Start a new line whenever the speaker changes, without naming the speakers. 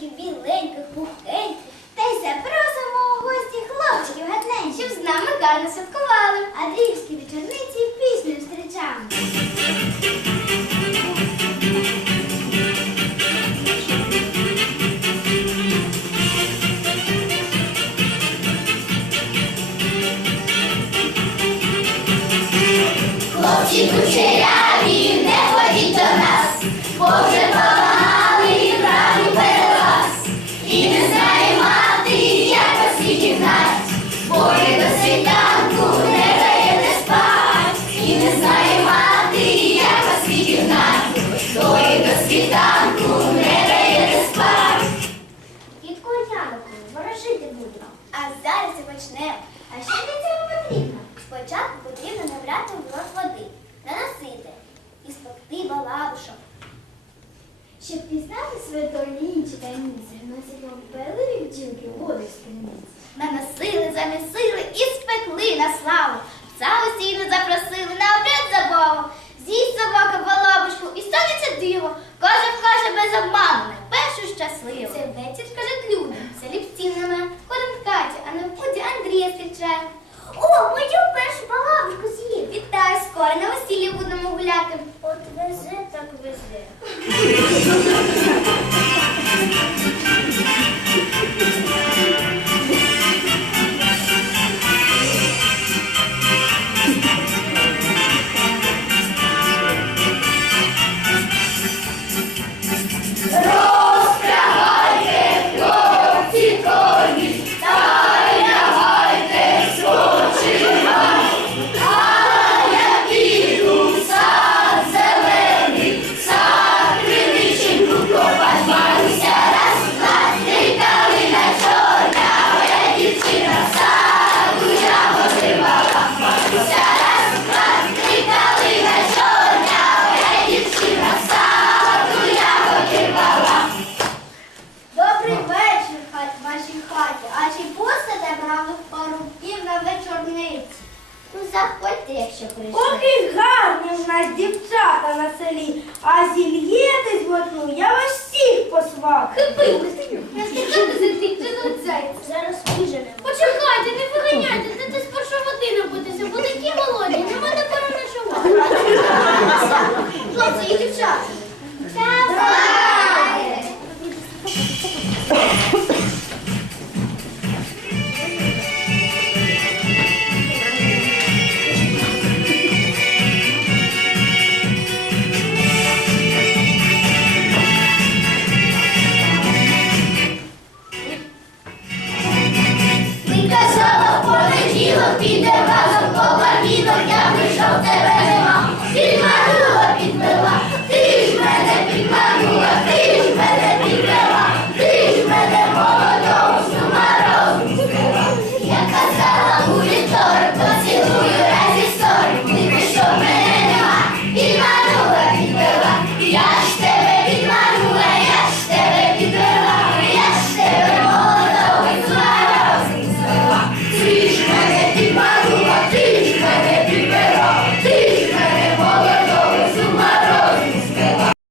хлопчиків біленьких, пухеньких, та й запросимо у гості хлопчиків гатнень, щоб
з нами гарно святкували. А дрівські вечорниці пісню зустрічаємо. Хлопчик учень. Щоб пізнати святолінчі таємниці, носять вам перливі вчинки води з. Наносили, замісили і спекли на славу. За усіну запросили на обряд забаву. З'їсть собака балабушку і станеться диво. Каже, каже без обману, не першу щасливо. Це вечір, кажуть людям, в селі псів немає. Ходим Катя, а на вході Андрія зустрічає. О, мою першу балабушку з'їв. Вітаю, скоро на весіллі будемо гуляти. От везе, так везе. Вашій. А чи пустите бравих парубків на вечорниці? Ну, заходьте, якщо прийшли.
Ох і гарні в нас дівчата на селі, а зільєтесь в одну, я вас всіх посватаю.
Не скажете за тих чинуть зайця. Зараз